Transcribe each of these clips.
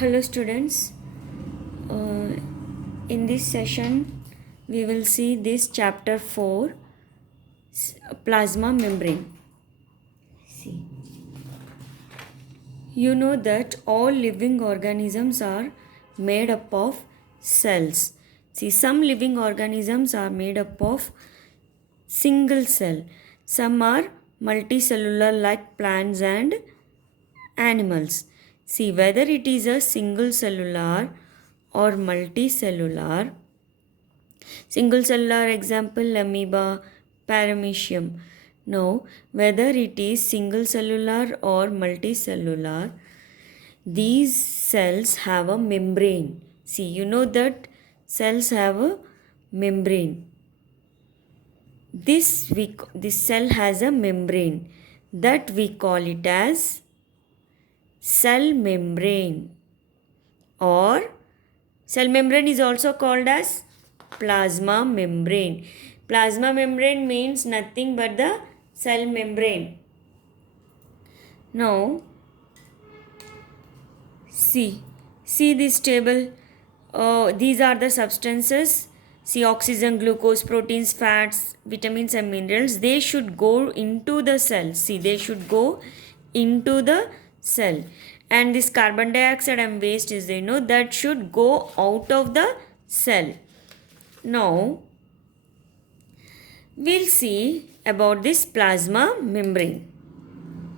Hello students, in this session we will see this chapter 4 plasma membrane. See, you know that all living organisms are made up of cells. See, some living organisms are made up of single cell, some are multicellular like plants and animals. See, whether it is a single cellular or multicellular. Single cellular example amoeba, paramecium. Now, whether it is single cellular or multicellular, these cells have a membrane. See, you know that cells have a membrane. This cell has a membrane that we call it as cell membrane, or cell membrane is also called as plasma membrane. Plasma membrane means nothing but the cell membrane. Now see this table. These are the substances. See, oxygen, glucose, proteins, fats, vitamins and minerals. They should go into the cell. See, they should go into the cell. And this carbon dioxide and waste is there, that should go out of the cell. Now we'll see about this plasma membrane.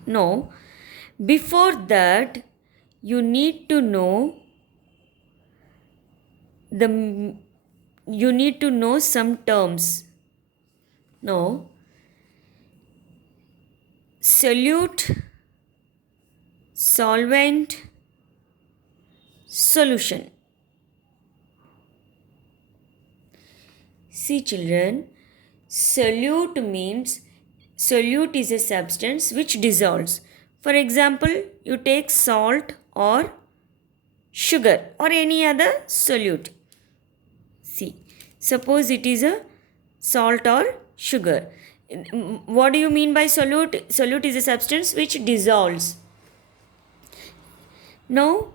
Now, before that, you need to know some terms. Now, solute, solvent, solution. See children, solute is a substance which dissolves. For example, you take salt or sugar or any other solute. See, suppose it is a salt or sugar. What do you mean by solute? Solute is a substance which dissolves. Now,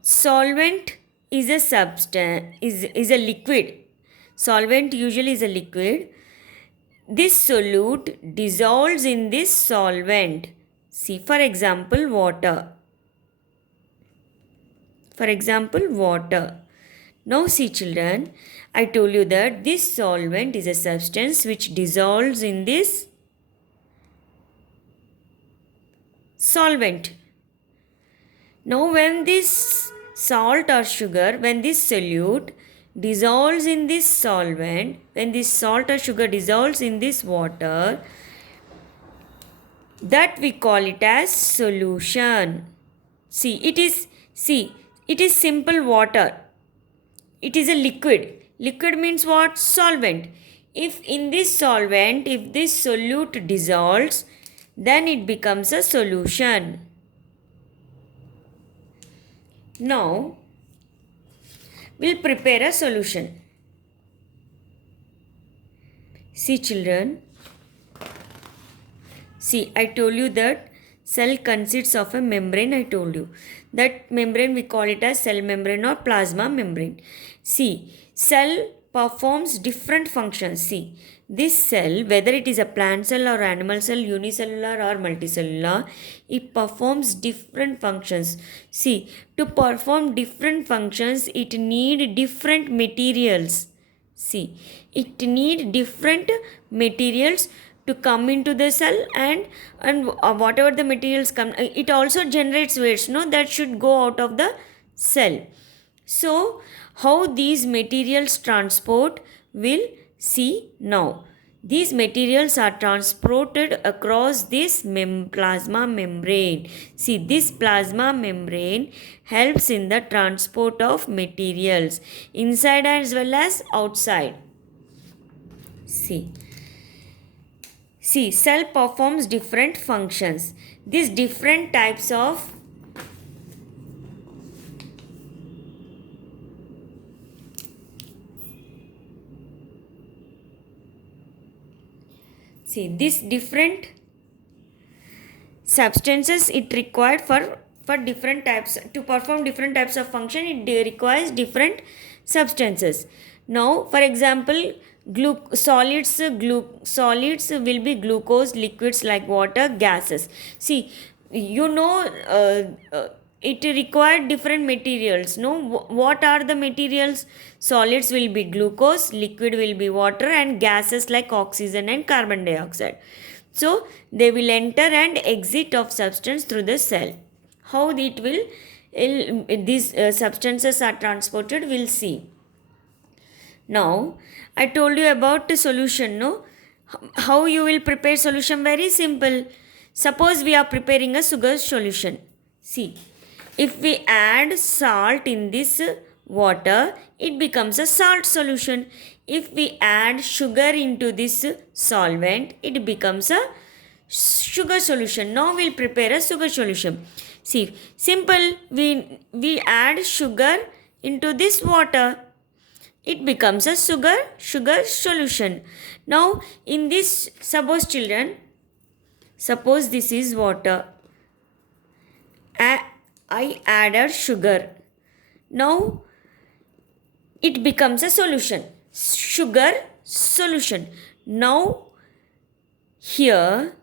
solvent is a substance, is a liquid. Solvent usually is a liquid. This solute dissolves in this solvent. See, for example, water. Now see children, I told you that this solvent is a substance which dissolves in this solvent. Now when this salt or sugar, when this solute dissolves in this solvent, when this salt or sugar dissolves in this water, that we call it as solution. It is simple water. It is a liquid. Liquid means what? Solvent. If in this solvent, if this solute dissolves, then it becomes a solution. Now, we'll prepare a solution. See children, I told you that cell consists of a membrane. I told you that membrane we call it as cell membrane or plasma membrane. See, cell performs different functions. See, this cell, whether it is a plant cell or animal cell, unicellular or multicellular, it performs different functions. See, to perform different functions, it need different materials. See, it need different materials to come into the cell, and whatever the materials come, it also generates waste, that should go out of the cell. So, how these materials transport, we'll see now. These materials are transported across this plasma membrane. See, this plasma membrane helps in the transport of materials inside as well as outside. See, cell performs different functions. These different types of these different substances it required for for different types, to perform different types of function, it requires different substances. Now, for example, solids will be glucose, liquids like water, gases. See, you know, it required different materials. No, what are the materials? Solids will be glucose, liquid will be water, and gases like oxygen and carbon dioxide. So they will enter and exit of substance through the cell. How it will, these substances are transported, we'll see. Now, I told you about the solution, no? How you will prepare solution? Very simple. Suppose we are preparing a sugar solution. See, if we add salt in this water, it becomes a salt solution. If we add sugar into this solvent, it becomes a sugar solution. Now we'll prepare a sugar solution. See, simple. We add sugar into this water, it becomes a sugar solution. Now in this, suppose children, suppose this is water, I added sugar. Now it becomes a solution, sugar solution. Now here,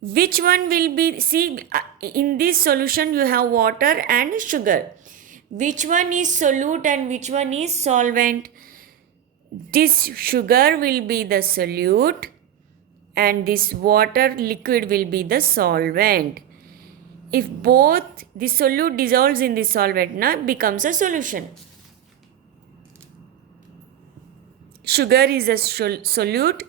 which one will be, see, in this solution you have water and sugar. Which one is solute and which one is solvent? This sugar will be the solute and this water liquid will be the solvent. If both the solute dissolves in the solvent, it becomes a solution. Sugar is a solute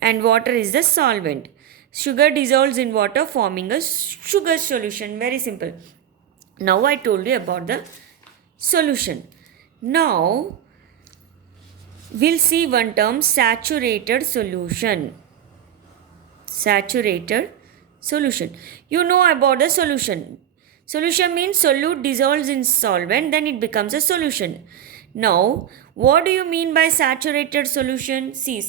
and water is the solvent. Sugar dissolves in water, forming a sugar solution. Very simple. Now I told you about the solution. Now we'll see one term, saturated solution. Saturated solution. You know about the solution. Solution means solute dissolves in solvent, then it becomes a solution. Now, what do you mean by saturated solution? See,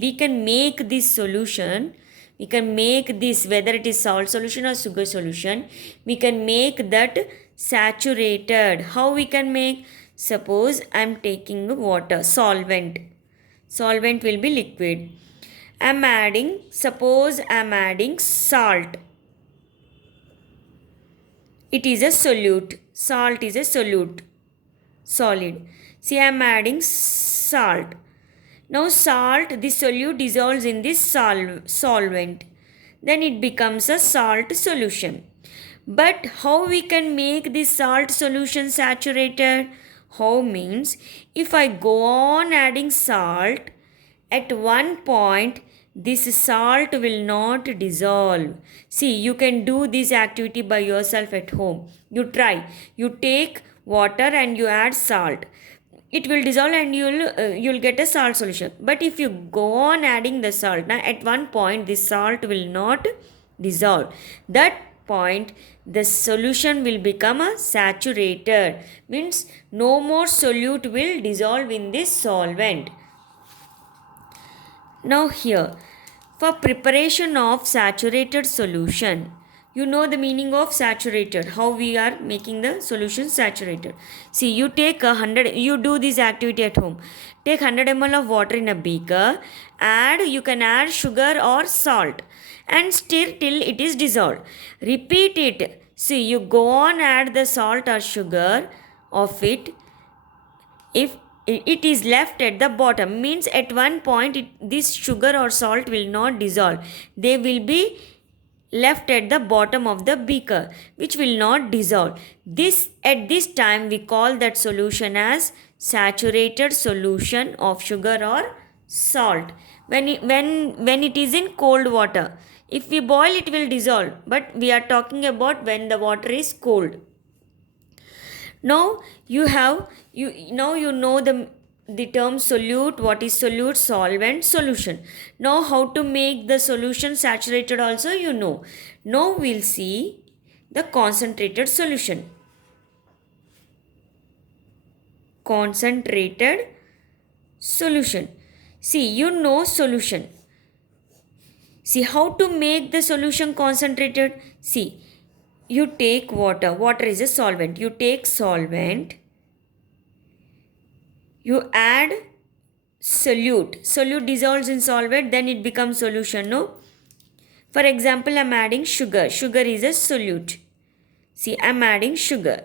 we can make this solution. We can make this, whether it is salt solution or sugar solution, we can make that saturated. How we can make? Suppose I am taking water, solvent. Solvent will be liquid. Suppose I am adding salt. It is a solute. Salt is a solute. Solid. See, I am adding salt. Now salt, the solute dissolves in this solvent. Then it becomes a salt solution. But how we can make this salt solution saturated? How means, if I go on adding salt, at one point this salt will not dissolve. See, you can do this activity by yourself at home. You try. You take water and you add salt. It will dissolve and you'll get a salt solution. But if you go on adding the salt, now at one point this salt will not dissolve. That point the solution will become a saturated. Means no more solute will dissolve in this solvent. Now here, for preparation of saturated solution, you know the meaning of saturated, how we are making the solution saturated. See, you take 100, you do this activity at home. Take 100 ml of water in a beaker, you can add sugar or salt and stir till it is dissolved. Repeat it. See, you go on add the salt or sugar of it. If it is left at the bottom, means at one point this sugar or salt will not dissolve. They will be left at the bottom of the beaker, which will not dissolve. At this time we call that solution as saturated solution of sugar or salt. When it is in cold water, if we boil it will dissolve, but we are talking about when the water is cold. Now you know the term solute. What is solute? Solvent, solution. Now how to make the solution saturated also you know. Now we'll see the concentrated solution. Concentrated solution. See, you know solution. See how to make the solution concentrated. See, you take water. Water is a solvent. You take solvent. You add solute. Solute dissolves in solvent, then it becomes solution, no? For example, I am adding sugar. Sugar is a solute. See, I am adding sugar.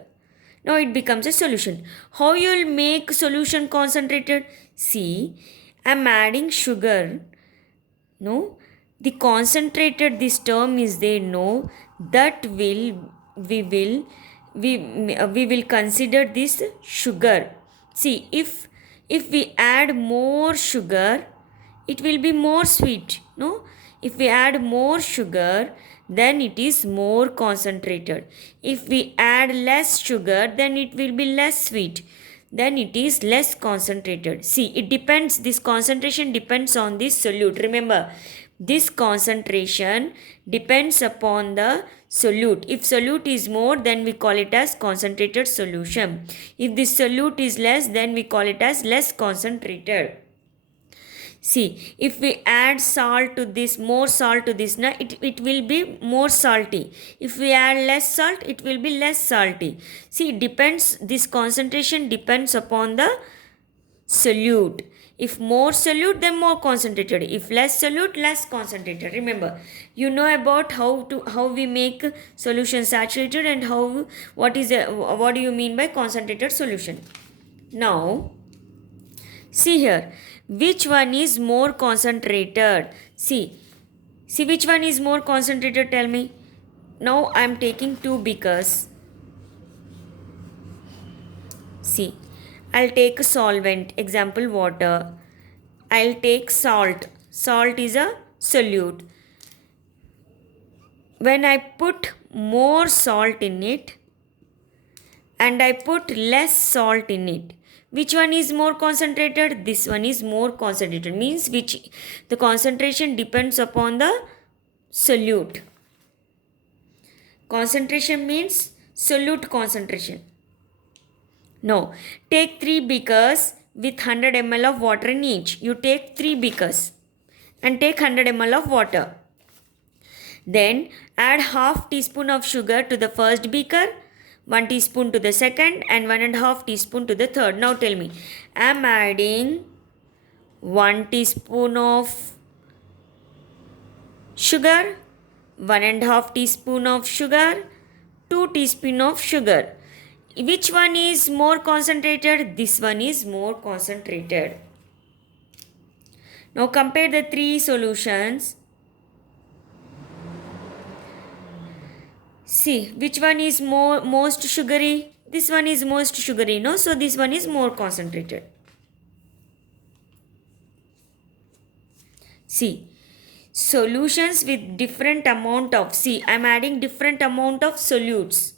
Now it becomes a solution. How you will make solution concentrated? See, I am adding sugar. No, the concentrated this term is there. No, that will we will consider this sugar. See, if we add more sugar, it will be more sweet. No, if we add more sugar, then it is more concentrated. If we add less sugar, then it will be less sweet. Then it is less concentrated. See, it depends, this concentration depends on this solute. Remember, this concentration depends upon the solute. If solute is more, then we call it as concentrated solution. If this solute is less, then we call it as less concentrated. See, if we add salt to this, more salt to this, now it will be more salty. If we add less salt, it will be less salty. See, it depends, this concentration depends upon the solute. If more solute, then more concentrated. If less solute, less concentrated. Remember, you know about how we make solution saturated and what do you mean by concentrated solution. Now, see here. Which one is more concentrated? See which one is more concentrated, tell me. Now I am taking 2 beakers. See, I'll take a solvent, example water. I'll take salt. Salt is a solute. When I put more salt in it and I put less salt in it, which one is more concentrated? This one is more concentrated. Means the concentration depends upon the solute. Concentration means solute concentration. No. Take 3 beakers with 100 ml of water in each. You take 3 beakers and take 100 ml of water. Then add half teaspoon of sugar to the first beaker, 1 teaspoon to the second and 1.5 teaspoon to the third. Now tell me, I am adding 1 teaspoon of sugar, 1.5 teaspoon of sugar, 2 teaspoon of sugar. Which one is more concentrated? This one is more concentrated. Now compare the 3 solutions. See, which one is most sugary? This one is most sugary, no? So this one is more concentrated. See, solutions with different amount of, see, I am adding different amount of solutes.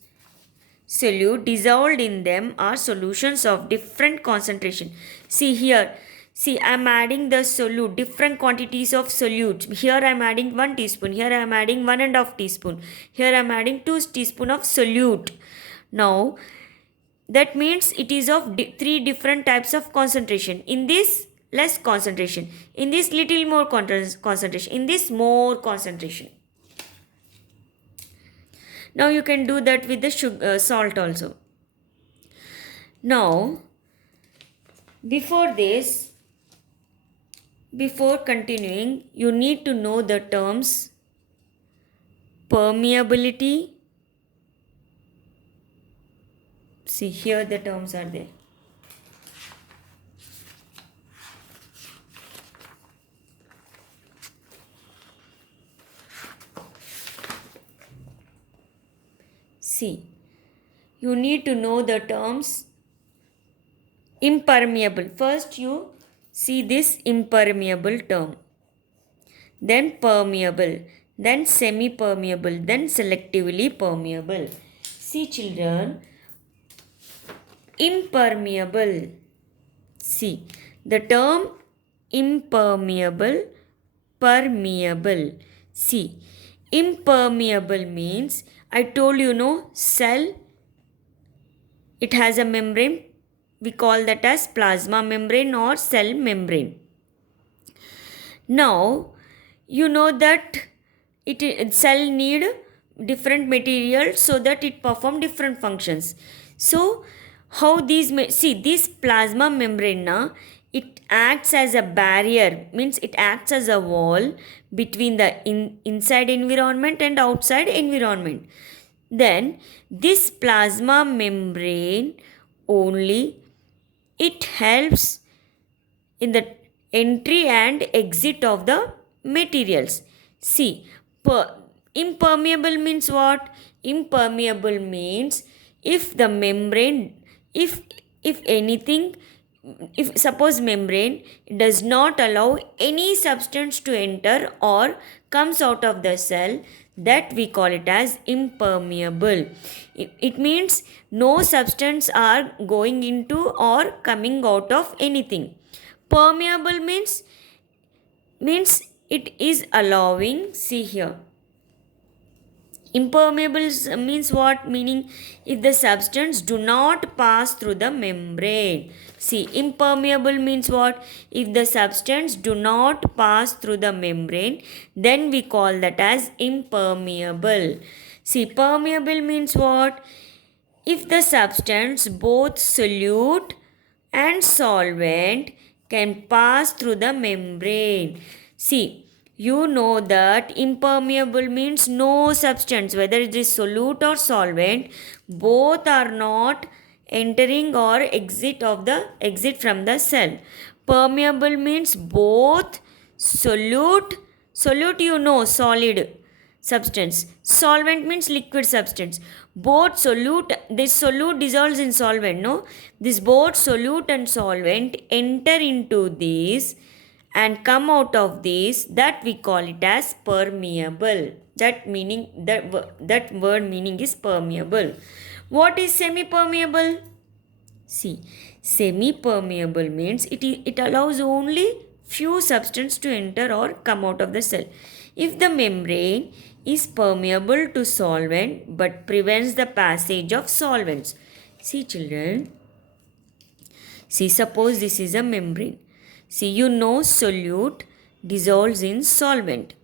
Solute dissolved in them are solutions of different concentration. See here. See, I am adding the solute, different quantities of solute. Here I am adding 1 teaspoon. Here I am adding 1.5 teaspoon. Here I am adding 2 teaspoon of solute. Now, that means it is of 3 different types of concentration. In this, less concentration. In this, little more concentration. In this, more concentration. Now, you can do that with the salt also. Now, before continuing, you need to know the terms permeability. See, here the terms are there. See, you need to know the terms impermeable. First, you see this impermeable term, then permeable, then semi-permeable, then selectively permeable. See children, impermeable. See, the term impermeable, permeable. See, impermeable means, I told you, no, cell, it has a membrane. We call that as plasma membrane or cell membrane. Now, you know that cell need different materials so that it perform different functions. So how these see this plasma membrane na, it acts as a barrier, means it acts as a wall between the inside environment and outside environment. Then this plasma membrane only, it helps in the entry and exit of the materials. See, impermeable means what? Impermeable means if the membrane, if anything, if suppose membrane does not allow any substance to enter or comes out of the cell, that we call it as impermeable. It means no substance are going into or coming out of anything. Permeable means it is allowing, see here, impermeable means what? Meaning if the substance do not pass through the membrane. See, impermeable means what? If the substance do not pass through the membrane, then we call that as impermeable. See, permeable means what? If the substance, both solute and solvent, can pass through the membrane. See, you know that impermeable means no substance, whether it is solute or solvent, both are not entering or exit from the cell. Permeable means both solute, you know, solid substance. Solvent means liquid substance. Both solute, this solute dissolves in solvent, no? This both solute and solvent enter into this and come out of this, that we call it as permeable. That meaning, that word meaning is permeable. What is semi-permeable? See, semi-permeable means it allows only few substance to enter or come out of the cell. If the membrane is permeable to solvent but prevents the passage of solvents. See children, see, suppose this is a membrane. See, you know solute dissolves in solvent.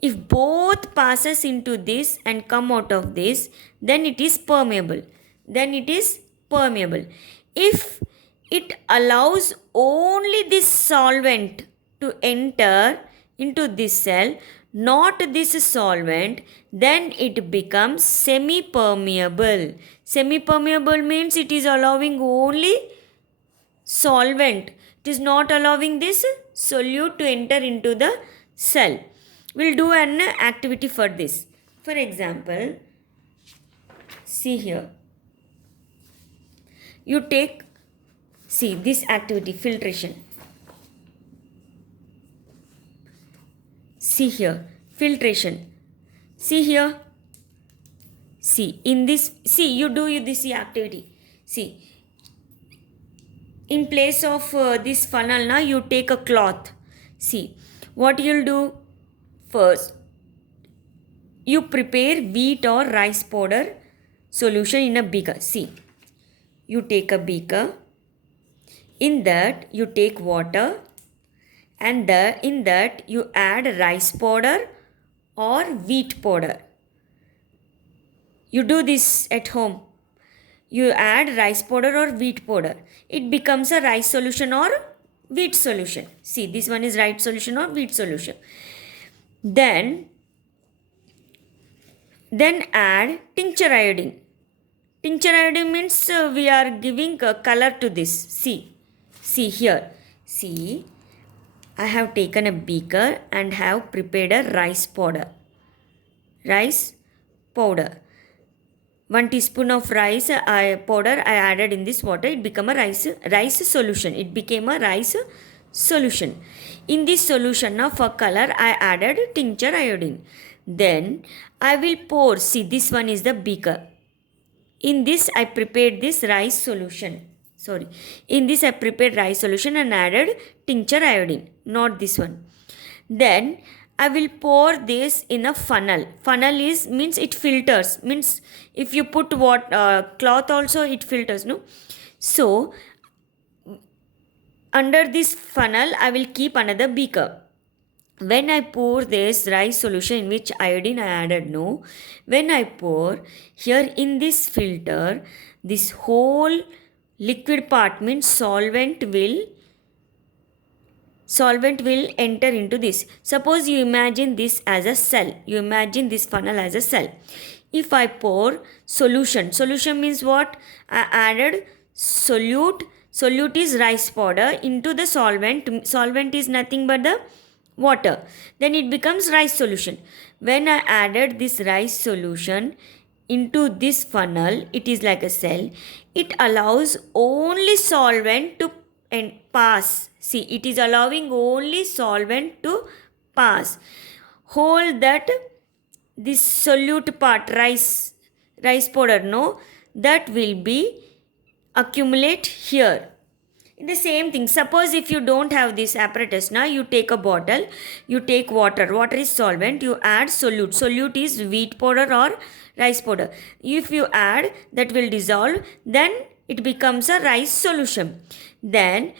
If both passes into this and come out of this, then it is permeable. Then it is permeable. If it allows only this solvent to enter into this cell, not this solvent, then it becomes semi-permeable. Semi-permeable means it is allowing only solvent. It is not allowing this solute to enter into the cell. We'll do an activity for this. For example, see here. You take, see this activity, filtration. See here, filtration. See here. See, in this, see, you do this activity. See, in place of this funnel, now you take a cloth. See, what you'll do? First, you prepare wheat or rice powder solution in a beaker. See, you take a beaker. In that, you take water, and in that you add rice powder or wheat powder. You do this at home. You add rice powder or wheat powder. It becomes a rice solution or wheat solution. See, this one is rice solution or wheat solution. Then add tincture iodine. Tincture iodine means we are giving a color to this. See here. See, I have taken a beaker and have prepared a rice powder. Rice powder. 1 teaspoon of rice powder I added in this water. It became a rice solution. It became a rice solution. In this solution, now for color, I added tincture iodine. Then I will pour. See, this one is the beaker. In this, I prepared this rice solution. In this, I prepared rice solution and added tincture iodine. Not this one. Then I will pour this in a funnel. Funnel means it filters. Means if you put cloth also, it filters, no? So under this funnel, I will keep another beaker. when I pour this rice solution in which iodine I added, no, when I pour here in this filter, this whole liquid part means solvent will enter into this. Suppose you imagine this as a cell. You imagine this funnel as a cell. If I pour solution means what? I added solute. Solute is rice powder into the solvent. Solvent is nothing but the water. Then it becomes rice solution. When I added this rice solution into this funnel, it is like a cell. It allows only solvent to pass. See, it is allowing only solvent to pass. Hold that this solute part, rice powder, no, that will be accumulate here. The same thing, suppose if you don't have this apparatus, now you take a bottle, you take water is solvent, you add solute is wheat powder or rice powder. If you add, that will dissolve, then it becomes a rice solution. Then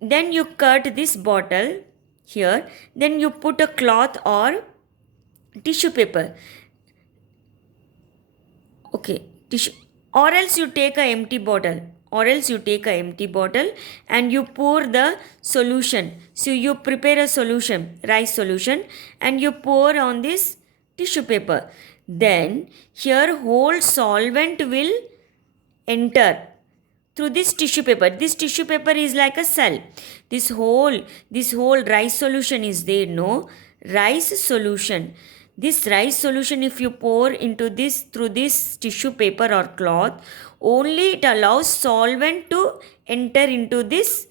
you cut this bottle here, then you put a cloth or tissue paper, okay, tissue, or else you take a empty bottle, and you pour the solution. So you prepare a solution, rice solution, and you pour on this tissue paper. Then here whole solvent will enter through this tissue paper. This tissue paper is like a cell. This whole rice solution is there, no, rice solution. This rice solution, if you pour into this through this tissue paper or cloth, only it allows solvent to enter into this.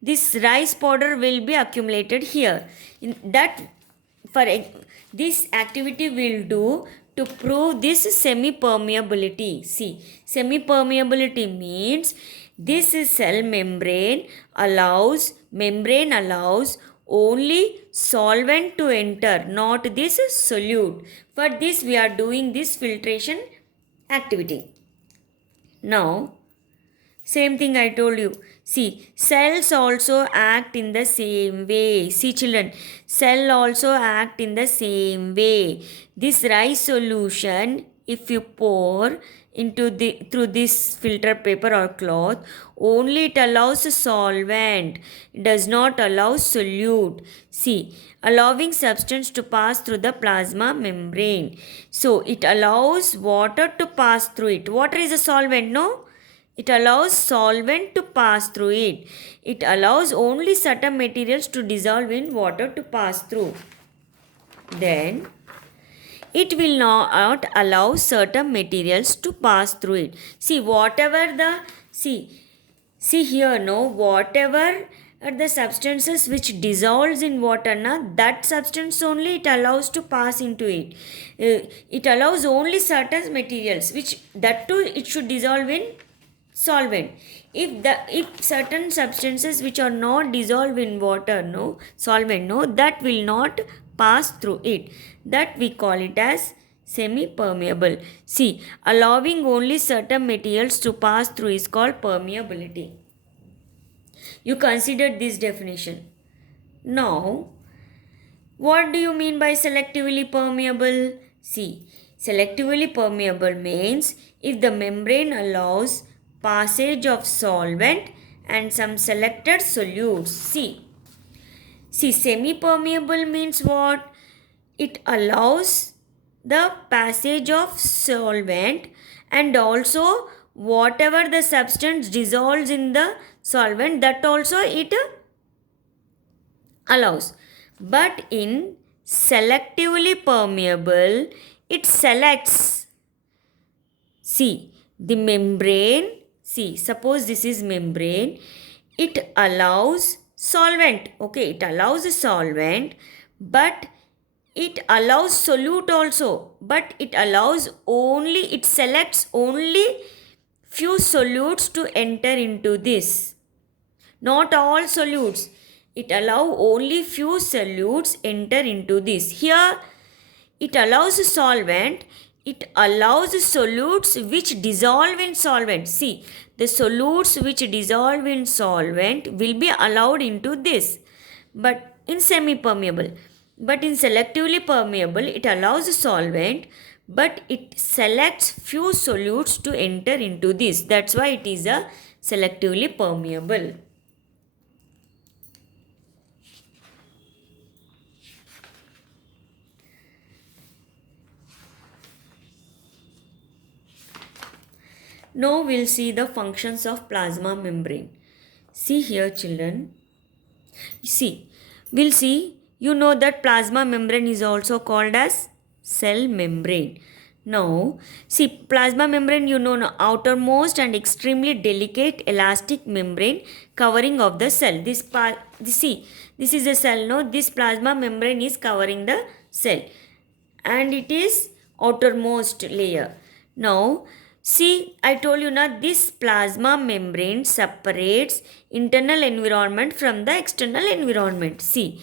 This rice powder will be accumulated here. This activity will do to prove this semi-permeability. See, semi-permeability means this cell membrane allows only solvent to enter, not this solute. For this we are doing this filtration activity. Now, same thing I told you. See, cells also act in the same way. See children, cell also act in the same way. This rice solution, if you pour into through this filter paper or cloth, only it allows solvent. It does not allow solute. See, allowing substance to pass through the plasma membrane. So it allows water to pass through it. Water is a solvent, no? It allows solvent to pass through it. It allows only certain materials to dissolve in water to pass through. Then it will not allow certain materials to pass through it. See, whatever the, see here, no, whatever are the substances which dissolves in water, that substance only it allows to pass into it. It allows only certain materials, which that too it should dissolve in solvent. If certain substances which are not dissolved in water, no, solvent, no, that will not pass through it. That we call it as semi-permeable. See, allowing only certain materials to pass through is called permeability. You considered this definition. Now, what do you mean by selectively permeable? See, selectively permeable means if the membrane allows passage of solvent and some selected solutes. See, semi-permeable means what? It allows the passage of solvent and also whatever the substance dissolves in the solvent, that also it allows. But in selectively permeable, it selects. See, the membrane, see, suppose this is membrane, it allows solvent, okay, it allows a solvent, but it allows solute also, but it allows only, it selects only few solutes to enter into this. Not all solutes. It allows only few solutes enter into this. Here, it allows solvent. It allows solutes which dissolve in solvent. See, the solutes which dissolve in solvent will be allowed into this. But in semi-permeable. But in selectively permeable, it allows a solvent, but it selects few solutes to enter into this. That's why it is a selectively permeable. Now we'll see the functions of plasma membrane. See here, children. See, we'll see, you know that plasma membrane is also called as cell membrane. Now, see, plasma membrane, you know, outermost and extremely delicate elastic membrane covering of the cell. See, this is a cell, no? This plasma membrane is covering the cell and it is outermost layer. Now, see, I told you now, this plasma membrane separates internal environment from the external environment. See,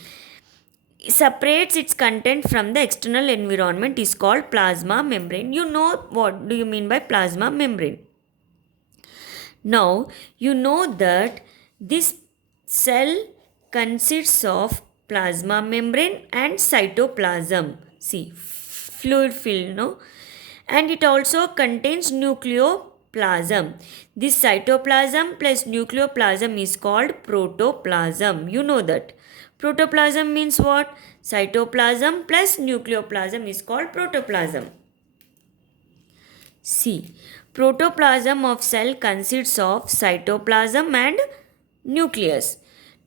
separates its content from the external environment is called plasma membrane. You know what do you mean by plasma membrane. Now, you know that this cell consists of plasma membrane and cytoplasm. See, fluid filled, no? And it also contains nucleoplasm. This cytoplasm plus nucleoplasm is called protoplasm. You know that. Protoplasm means what? Cytoplasm plus nucleoplasm is called protoplasm. See, protoplasm of cell consists of cytoplasm and nucleus.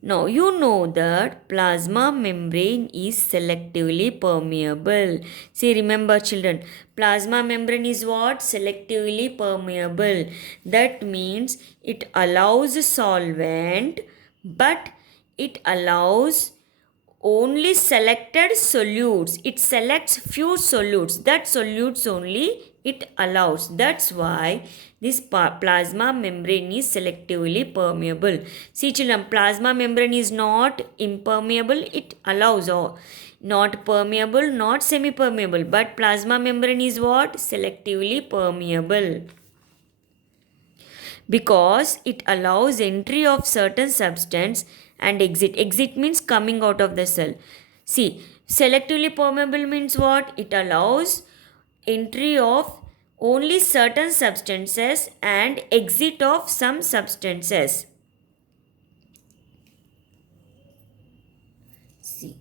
Now, you know that plasma membrane is selectively permeable. See, remember children, plasma membrane is what? Selectively permeable. That means it allows solvent, but it allows only selected solutes. It selects few solutes. That solutes only it allows. That's why this plasma membrane is selectively permeable. See children, plasma membrane is not impermeable. It allows, or not permeable, not semi-permeable. But plasma membrane is what? Selectively permeable. Because it allows entry of certain substance and exit. Exit means coming out of the cell. See, selectively permeable means what? It allows entry of only certain substances and exit of some substances. See,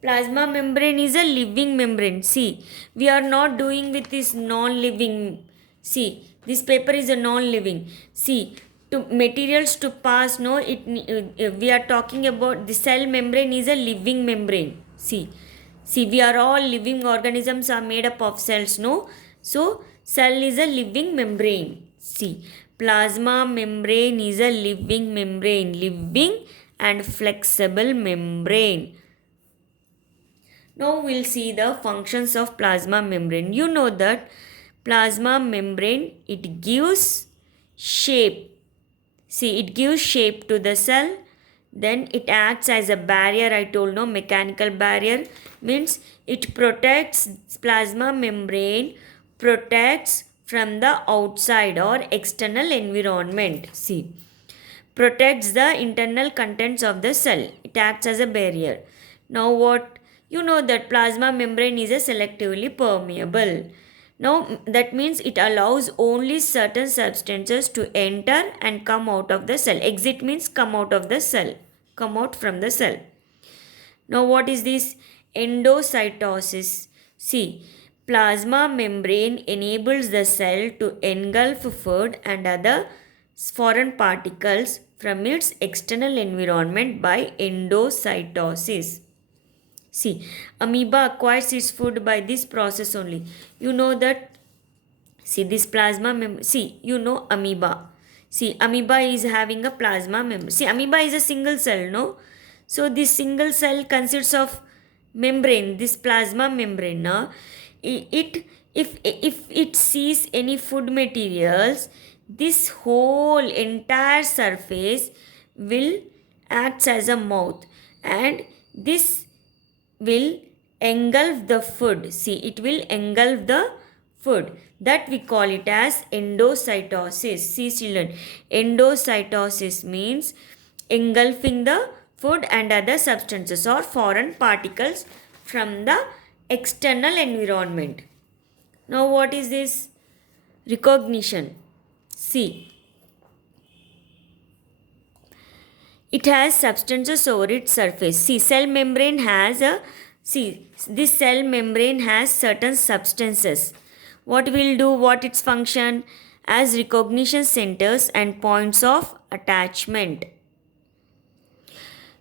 plasma membrane is a living membrane. See, we are not doing with this non-living. See, this paper is a non-living. See, to materials to pass, no, we are talking about the cell membrane is a living membrane. See, we are all living organisms are made up of cells, no? So, cell is a living membrane. See, plasma membrane is a living membrane, living and flexible membrane. Now, we'll see the functions of plasma membrane. You know that plasma membrane, it gives shape. See, it gives shape to the cell. Then it acts as a barrier. I told, no, mechanical barrier means it protects, plasma membrane protects from the outside or external environment. See, protects the internal contents of the cell. It acts as a barrier. Now what? You know that plasma membrane is a selectively permeable. Now that means it allows only certain substances to enter and come out of the cell. Exit means come out of the cell, come out from the cell. Now what is this? Endocytosis. See, plasma membrane enables the cell to engulf food and other foreign particles from its external environment by endocytosis. See, amoeba acquires its food by this process only. You know that, see this plasma membrane, see, you know amoeba. See, amoeba is having a plasma membrane. See, amoeba is a single cell, no? So, this single cell consists of membrane, this plasma membrane. Now, if it sees any food materials, this whole entire surface will act as a mouth, and this will engulf the food. See, it will engulf the food. That we call it as endocytosis. See children, endocytosis means engulfing the food and other substances or foreign particles from the external environment. Now what is this? Recognition. See, it has substances over its surface. See, cell membrane has a, see, this cell membrane has certain substances. What will do, what its function? As recognition centers and points of attachment.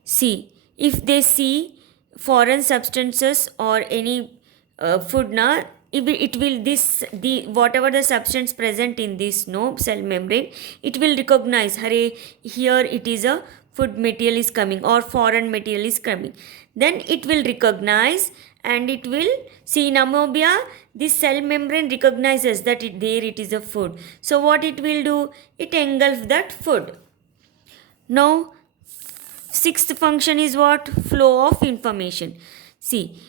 See, if they see foreign substances or any food, na, it will this the whatever the substance present in this cell membrane, it will recognize, hare, here it is a food material is coming or foreign material is coming. Then it will recognize and it will see. In amoeba, this cell membrane recognizes that it is a food. So what it will do? It engulf that food. Now sixth function is what? Flow of information. See,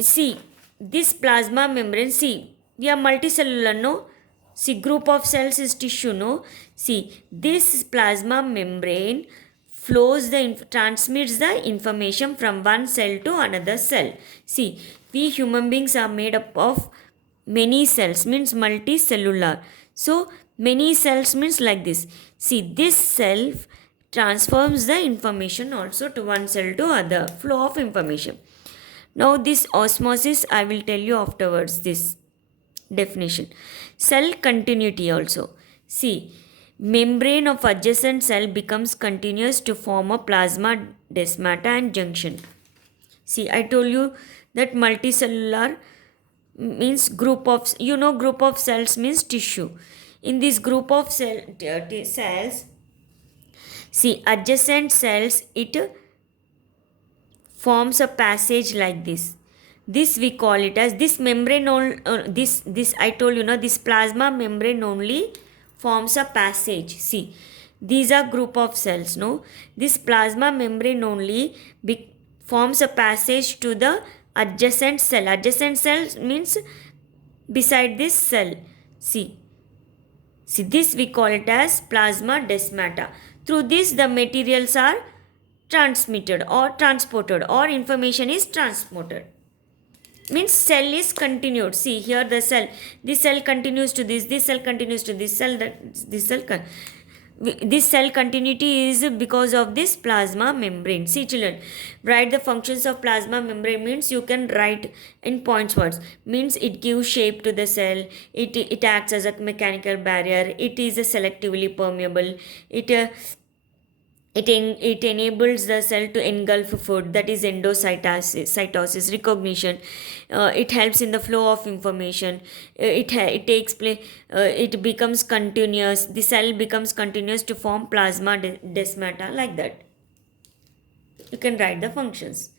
see, this plasma membrane, see, we are multicellular, no? See, group of cells is tissue, no? See, this plasma membrane flows transmits the information from one cell to another cell. See, we human beings are made up of many cells, means multicellular. So many cells means like this. See, this cell transforms the information also to one cell to other. Flow of information. Now this osmosis I will tell you afterwards, this definition. Cell continuity also. See, membrane of adjacent cell becomes continuous to form a plasma, desmata and junction. See, I told you that multicellular means group of, group of cells means tissue. In this group of cells, see, adjacent cells, it forms a passage like this. This we call it as, this membrane this I told you, this plasma membrane only forms a passage. See, these are group of cells, no? This plasma membrane only forms a passage to the adjacent cell. Adjacent cell means beside this cell. See, this we call it as plasma desmata. Through this the materials are transmitted or transported, or information is transported. Means cell is continued. See, here the cell, this cell continues to this cell continues to this cell, this cell continuity is because of this plasma membrane. See children, write the functions of plasma membrane. Means you can write in points words. Means it gives shape to the cell, it acts as a mechanical barrier, it is selectively permeable, it enables the cell to engulf food, that is endocytosis, recognition. It helps in the flow of information. It takes place, it becomes continuous, the cell becomes continuous to form plasma desmata, like that. You can write the functions.